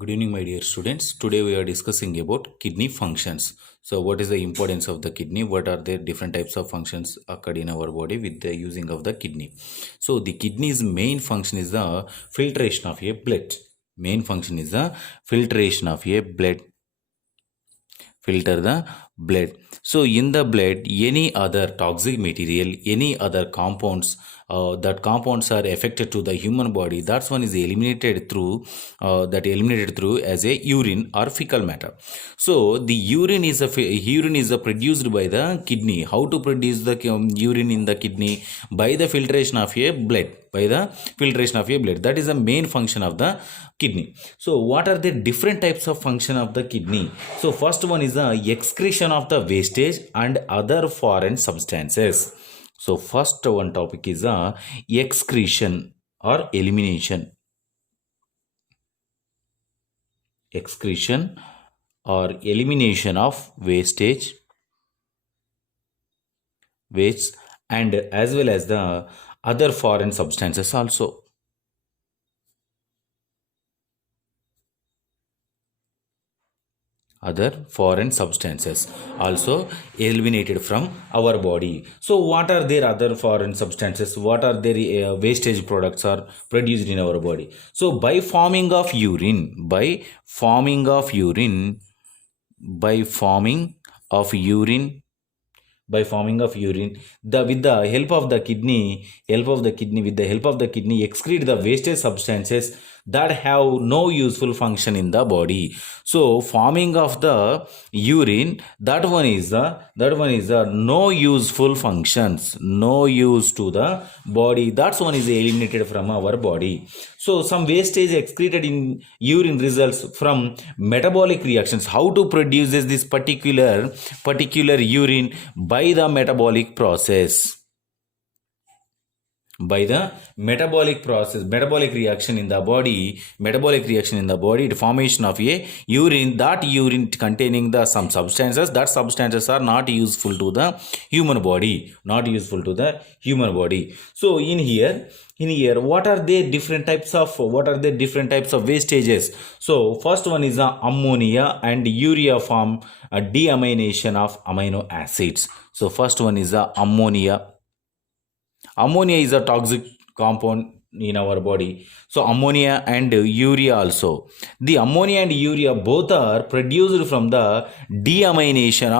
Good evening, my dear students. Today we are discussing about kidney functions. So, what is the importance of the kidney? What are the different types of functions occurred in our body with the using of the kidney? So, the kidney's main function is the filtration of a blood. Main function is the filtration of a blood. Filter the blood. So, in the blood, any other toxic material, any other compounds that compounds are affected to the human body, that's one is eliminated through as a urine or fecal matter. So the urine is produced by the kidney. How to produce the urine in the kidney? By the filtration of a blood. By the filtration of a blood. That is the main function of the kidney. So what are the different types of function of the kidney? So first one is the excretion of the wastage and other foreign substances. So first one topic is excretion or elimination. Excretion or elimination of wastage, waste, and as well as the other foreign substances also. Other foreign substances also eliminated from our body. So what are their other foreign substances? What are their wastage products are produced in our body? So by forming of urine, by forming of urine, by forming of urine, by forming of urine, with the help of the kidney, with the help of the kidney excrete the wastage substances that have no useful function in the body. So forming of the urine, that one is the no useful functions, no use to the body, that's one is eliminated from our body. So some wastage excreted in urine results from metabolic reactions. How to produce this particular urine? By the metabolic process. By the metabolic process, metabolic reaction in the body, the formation of a urine, that urine containing the some substances, that substances are not useful to the human body, So in here what are the different types of wastages? So first one is the ammonia and urea form a deamination of amino acids. So first one is the ammonia. Ammonia is a toxic compound in our body. So ammonia and urea also. The ammonia and urea both are produced from the deamination.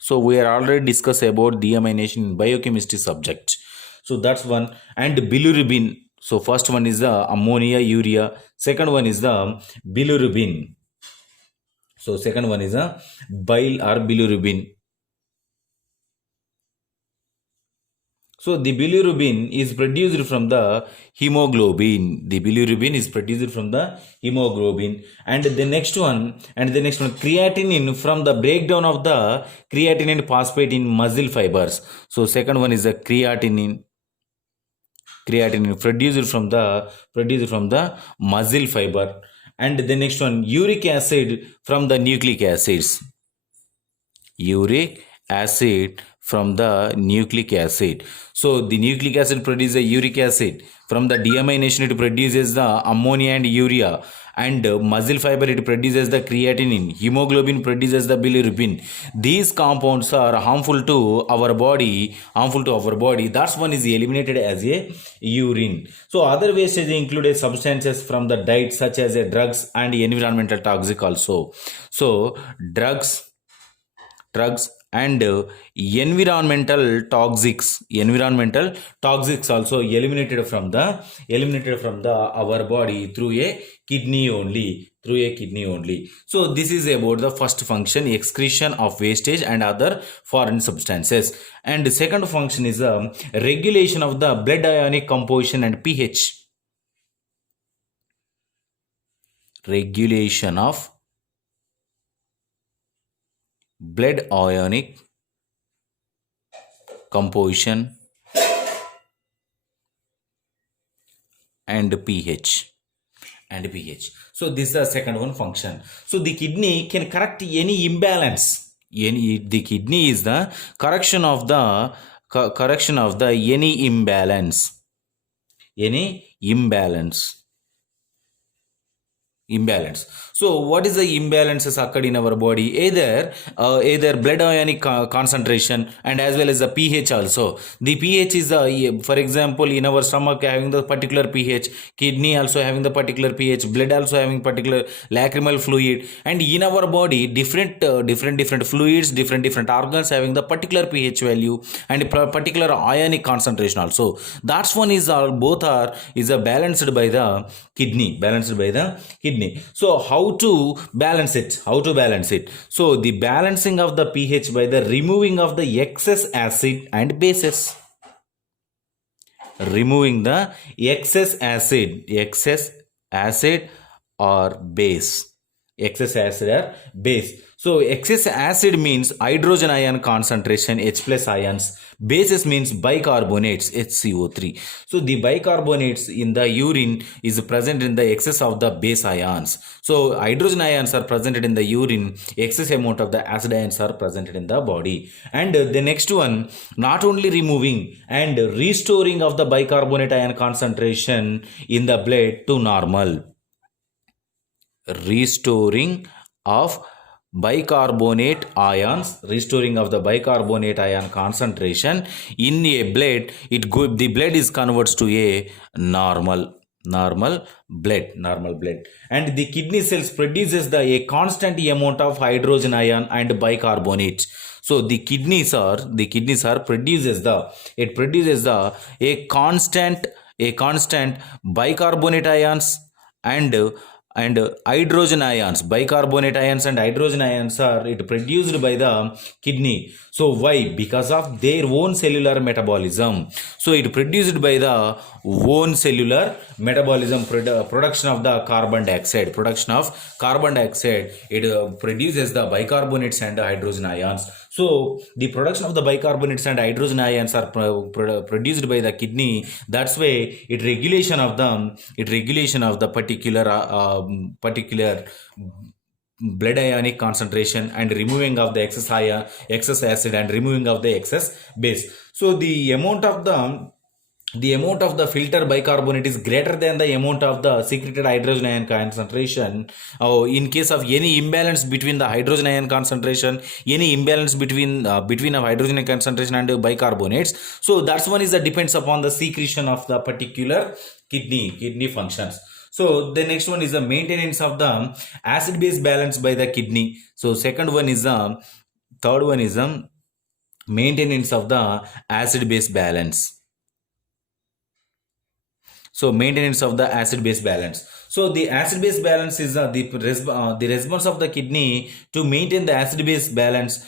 So we are already discussed about deamination in biochemistry subject. So that's one. And bilirubin. So first one is the ammonia, urea. Second one is the bilirubin. So second one is a bile or bilirubin. So the bilirubin is produced from the hemoglobin. And the next one, creatinine from the breakdown of the creatinine phosphate in muscle fibers. So second one is the creatinine produced from the muscle fiber. And the next one, uric acid from the nucleic acids. Uric acid from the nucleic acid. So the nucleic acid produces the uric acid. From the deamination it produces the ammonia and urea. And muscle fiber it produces the creatinine. Hemoglobin produces the bilirubin. These compounds are harmful to our body. That's one is eliminated as a urine. So other wastage included substances from the diet such as drugs and environmental toxic also. So drugs and environmental toxics also eliminated from the our body through a kidney only. So this is about the first function, excretion of wastage and other foreign substances. And the second function is regulation of the blood ionic composition and pH. Regulation of blood ionic composition and pH. So this is the second one function. So the kidney can correct any imbalance. The kidney is the correction of the any imbalance Any imbalance. So what is the imbalances occurred in our body? Either blood ionic concentration and as well as the pH also. The pH is for example, in our stomach having the particular pH, kidney also having the particular pH, blood also having particular lacrimal fluid, and in our body different fluids, different organs having the particular pH value and particular ionic concentration also. That's one is both are is balanced by the kidney. So how to balance it? So the balancing of the pH by the removing of the excess acid and bases. Removing the excess acid or base. So excess acid means hydrogen ion concentration H plus ions. Bases means bicarbonates HCO3. So the bicarbonates in the urine is present in the excess of the base ions. So hydrogen ions are present in the urine. Excess amount of the acid ions are present in the body. And the next one, not only removing and restoring of the bicarbonate ion concentration in the blood to normal. Restoring of the bicarbonate ion concentration in a blood, the blood is converts to a normal blood, and the kidney cells produces a constant amount of hydrogen ion and bicarbonate. So the kidneys are produces a constant bicarbonate ions and hydrogen ions. Bicarbonate ions and hydrogen ions are produced by the kidney. So why? Because of their own cellular metabolism. So it produced by the own cellular metabolism, production of the carbon dioxide. It produces the bicarbonates and the hydrogen ions. So the production of the bicarbonates and hydrogen ions are produced by the kidney. That's why regulation of the particular blood ionic concentration and removing of the excess acid and removing of the excess base. So the amount of the filter bicarbonate is greater than the amount of the secreted hydrogen ion concentration. In case of any imbalance between the hydrogen ion concentration, any imbalance between of hydrogen ion concentration and bicarbonates, so that's one is that depends upon the secretion of the particular kidney functions. So the next one is the maintenance of the acid base balance by the kidney. So third one is the maintenance of the acid base balance. So maintenance of the acid base balance. So the acid base balance is the response of the kidney to maintain the acid base balance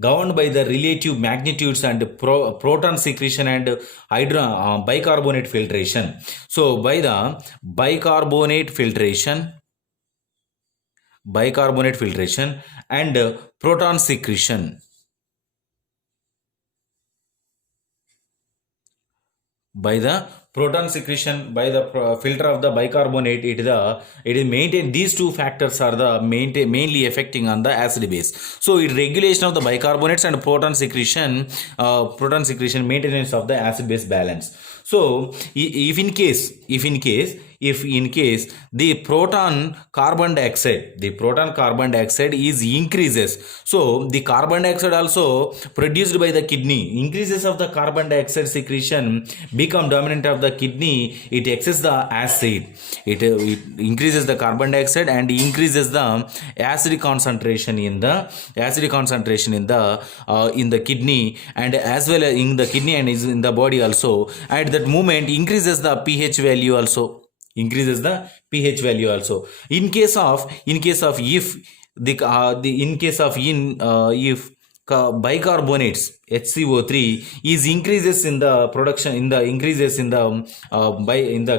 governed by the relative magnitudes and proton secretion and bicarbonate filtration. So by the bicarbonate filtration and proton secretion. By the proton secretion, by the filter of the bicarbonate, it is maintained. These two factors are the mainly affecting on the acid base. So it regulation of the bicarbonates and proton secretion maintenance of the acid base balance. So if in case the proton carbon dioxide is increases, so the carbon dioxide also produced by the kidney increases of the carbon dioxide secretion become dominant of the kidney. It excesses the acid. It increases the carbon dioxide and increases the acid concentration in the kidney, and as well as in the kidney and is in the body also. At that moment increases the pH value also. In case of bicarbonates HCO3 is increases in the production in the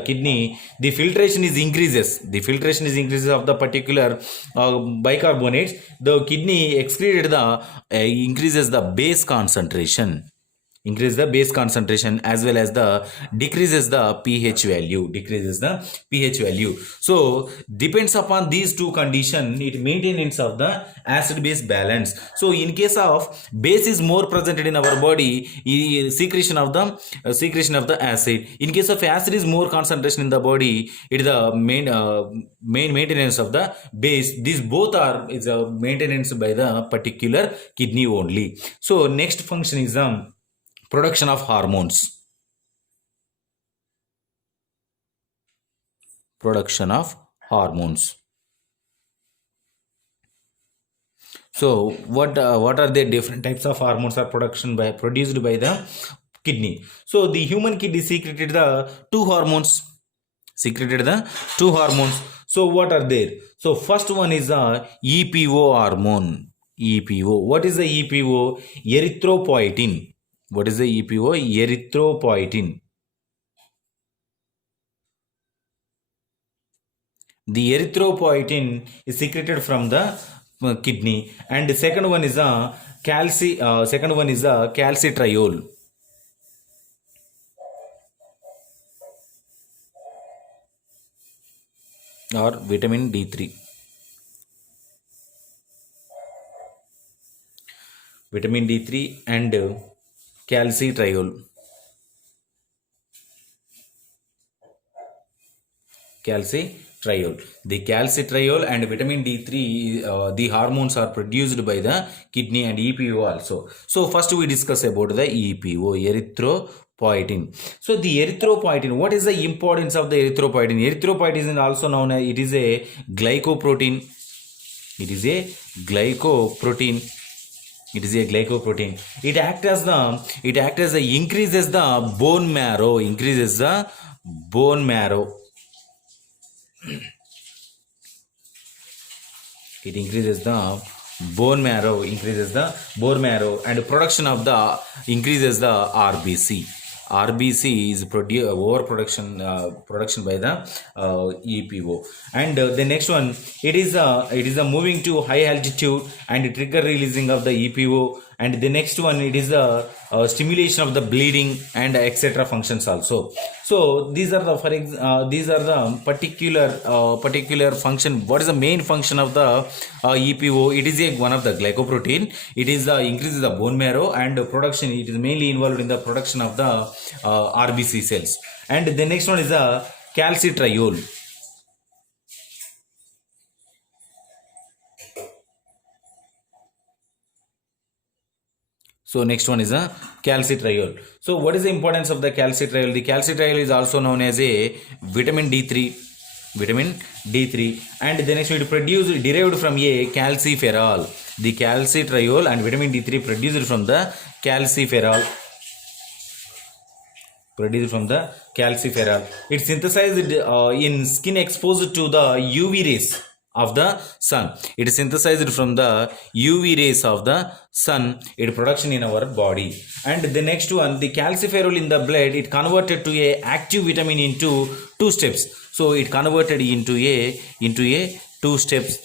kidney, the filtration is increases of the particular bicarbonates. The kidney excreted increases the base concentration. increase the base concentration as well as the decreases the pH value, decreases the pH value. So depends upon these two condition, it maintenance of the acid base balance. So in case of base is more presented in our body, secretion of the acid. In case of acid is more concentration in the body, it is the main maintenance of the base. These both are is a maintenance by the particular kidney only. So next function is production of hormones. Production of hormones. So what are the different types of hormones are produced by the kidney? So the human kidney secreted the two hormones. So what are there? So first one is the EPO hormone. EPO. What is the EPO? Erythropoietin. What is the EPO? Erythropoietin. The erythropoietin is secreted from the kidney, and the second one is a calcitriol. Or vitamin D3. Vitamin D3 and calcitriol. Calcitriol. The calcitriol and vitamin D3, the hormones are produced by the kidney and EPO also. So first we discuss about the EPO, erythropoietin. So the erythropoietin, what is the importance of the erythropoietin? Erythropoietin is also known as, it is a glycoprotein. It is a glycoprotein. It acts as the increases the bone marrow. It increases the bone marrow, and production of the increases the RBC. RBC is overproduction production by the EPO. And the next one, it is a moving to high altitude and trigger releasing of the EPO. And the next one, it is the stimulation of the bleeding and etc. functions also. So these are the particular function. What is the main function of the EPO? It is one of the glycoprotein. It is increases the bone marrow and production. It is mainly involved in the production of the RBC cells. And the next one is the calcitriol. So next one is a calcitriol. So what is the importance of the calcitriol? The calcitriol is also known as a vitamin D3. And the next one, it derived from a calciferol. The calcitriol and vitamin D3 produced from the calciferol. It's synthesized in skin exposed to the UV rays of the sun. It is synthesized from the UV rays of the sun. It production in our body. And the next one, the calciferol in the blood, it converted to a active vitamin into two steps. So it converted into a two steps.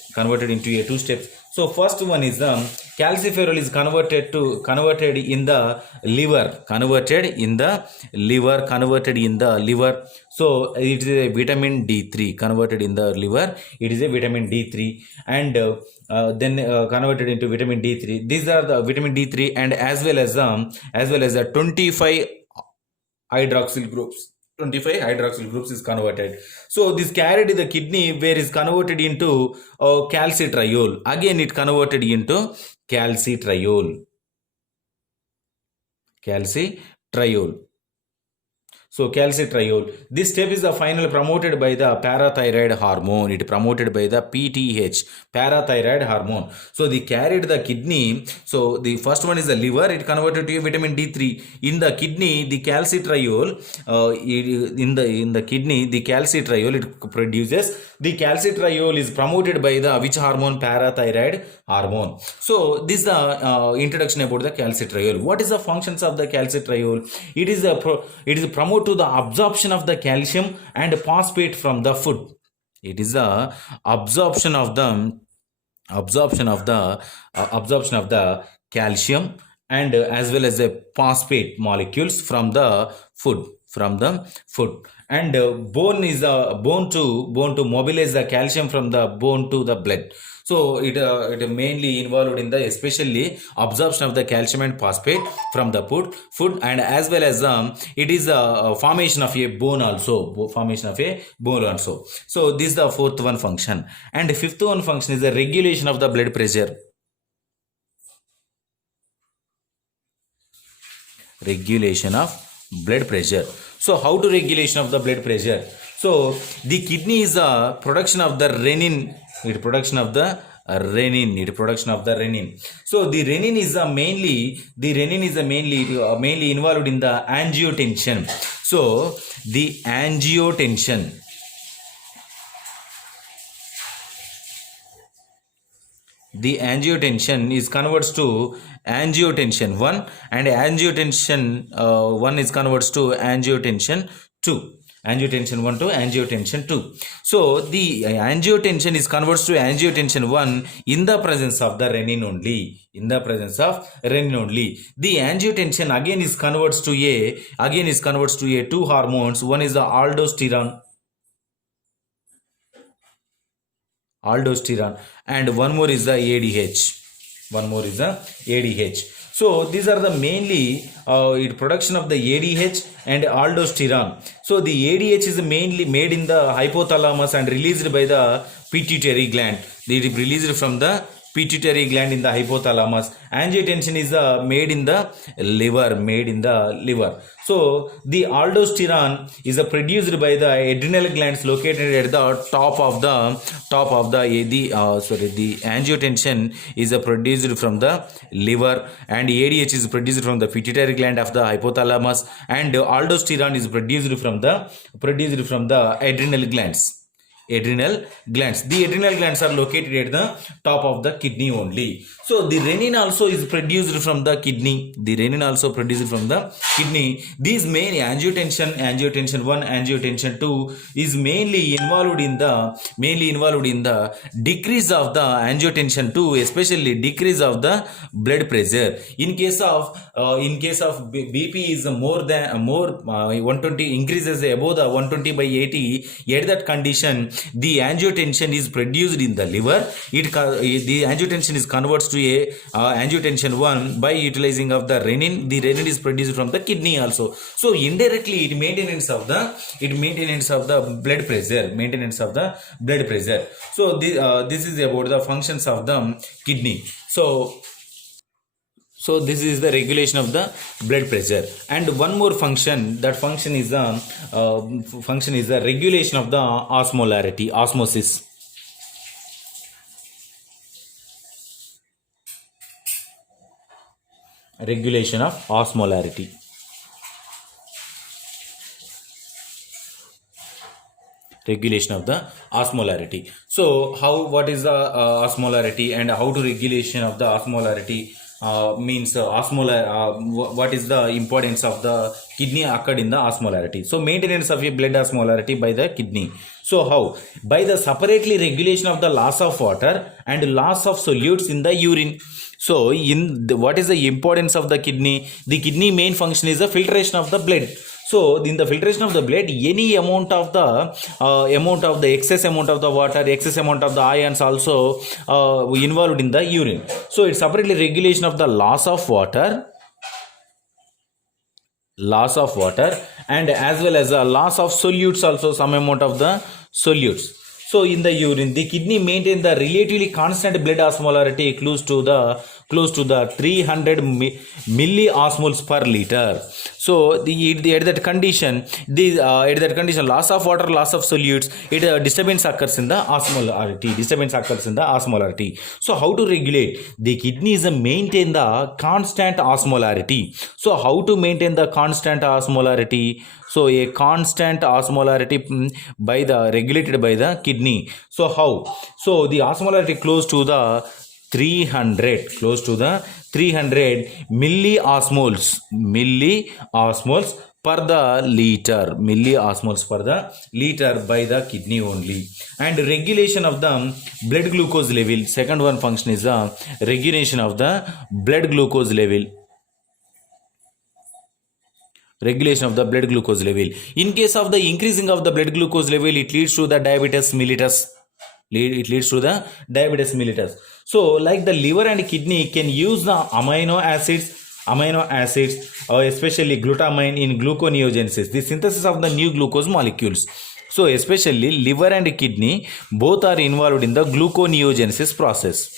So first one is the calciferol is converted in the liver. So it is a vitamin D3 converted in the liver. It is a vitamin D3, and then converted into vitamin D3. These are the vitamin D3, and as well as the 25 hydroxyl groups. 25 hydroxyl groups is converted. So this carried the kidney, where is converted into calcitriol. Again it converted into calcitriol. So calcitriol. This step is the final promoted by the parathyroid hormone. It promoted by the PTH, parathyroid hormone. So they carried the kidney. So the first one is the liver. It converted to vitamin D3. In the kidney, the calcitriol. In the kidney, the calcitriol it produces. The calcitriol is promoted by the which hormone? Parathyroid hormone. So this is the introduction about the calcitriol. What is the functions of the calcitriol? It is promote to the absorption of the calcium and phosphate from the food. It is the absorption of the calcium and as well as the phosphate molecules from the food and bone to mobilize the calcium from the bone to the blood. So it mainly involved in the especially absorption of the calcium and phosphate from the food and as well as it is a formation of a bone also, so this is the fourth one function. And the fifth one function is the regulation of the blood pressure. Regulation of blood pressure. So how to regulation of the blood pressure? So the kidney is a production of the renin. It production of the renin. So the renin is mainly involved in the angiotensin. So the angiotensin is converts to angiotensin 1 and angiotensin 1 is converts to angiotensin 2. Angiotensin 1 to angiotensin 2. So the angiotensin is converts to angiotensin 1 in the presence of the renin only. The angiotensin again is converts to two hormones. One is the aldosterone and one more is the ADH. So these are the mainly production of the ADH and aldosterone. So the ADH is mainly made in the hypothalamus and released by the pituitary gland. It is released from the pituitary gland in the hypothalamus. Angiotensin is made in the liver. So the aldosterone is produced by the adrenal glands located at the top of the angiotensin is produced from the liver and ADH is produced from the pituitary gland of the hypothalamus and aldosterone is produced from the adrenal glands. The adrenal glands are located at the top of the kidney only. So the renin also is produced from the kidney. These main angiotensin 1, angiotensin 2 is mainly involved in the decrease of the angiotensin 2, especially decrease of the blood pressure. In case of BP is more 120 increases above the 120/80, at that condition the angiotensin is produced in the liver. The angiotensin is converts to a angiotensin 1 by utilizing of the renin. The renin is produced from the kidney also. So indirectly it maintenance of the blood pressure. So this is about the functions of the kidney. So this is the regulation of the blood pressure. And one more function, that function is the regulation of the osmosis. Regulation of osmolarity. So what is the osmolarity and how to regulation of the osmolarity? What is the importance of the kidney occurred in the osmolarity? So maintenance of a blood osmolarity by the kidney. So how? By the separately regulation of the loss of water and loss of solutes in the urine. So what is the importance of the kidney? The kidney main function is the filtration of the blood. So in the filtration of the blood, any amount of the excess amount of the water, excess amount of the ions also involved in the urine. So it's separately regulation of the loss of water and as well as the loss of solutes also, some amount of the solutes. So in the urine, the kidney maintain the relatively constant blood osmolarity close to the 300 milliosmoles per liter. So at that condition, loss of water, loss of solutes, disturbance occurs in the osmolarity. So how to regulate? The kidney is maintain the constant osmolarity. So how to maintain the constant osmolarity? So a constant osmolarity regulated by the kidney. So how? So the osmolarity close to the 300 milliosmoles per the liter by the kidney only. And regulation of the blood glucose level. Second one function is the regulation of the blood glucose level. Regulation of the blood glucose level. In case of the increasing of the blood glucose level, it leads to the diabetes mellitus. It leads to the diabetes mellitus. So like the liver and kidney can use the amino acids or especially glutamine in gluconeogenesis, the synthesis of the new glucose molecules. So especially liver and kidney both are involved in the gluconeogenesis process.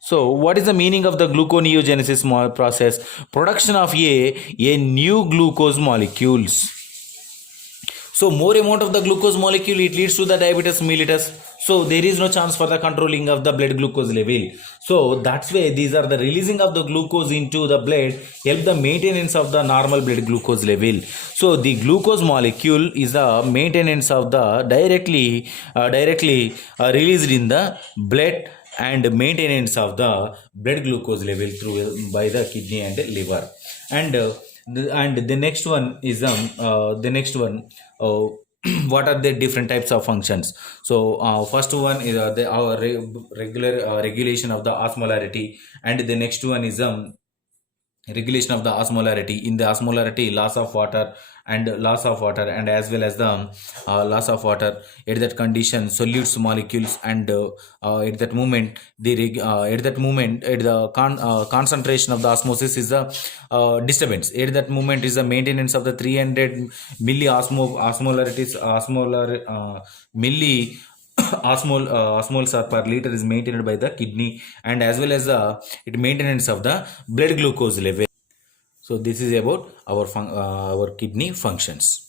So what is the meaning of the gluconeogenesis process? Production of a new glucose molecules. So more amount of the glucose molecule, it leads to the diabetes mellitus. So there is no chance for the controlling of the blood glucose level. So that's why these are the releasing of the glucose into the blood help the maintenance of the normal blood glucose level. So the glucose molecule is the maintenance of the directly released in the blood and maintenance of the blood glucose level through by the kidney and liver. And the next one is what are the different types of functions? So first one is our regular regulation of the osmolarity, and the next one is regulation of the osmolarity. In the osmolarity, loss of water and as well as the loss of water at that condition solutes molecules, and at that moment at the concentration of the osmosis is the disturbance. At that moment is the maintenance of the 300 milli milli osmoles per liter is maintained by the kidney, and as well as it maintenance of the blood glucose level. So this is about our kidney functions.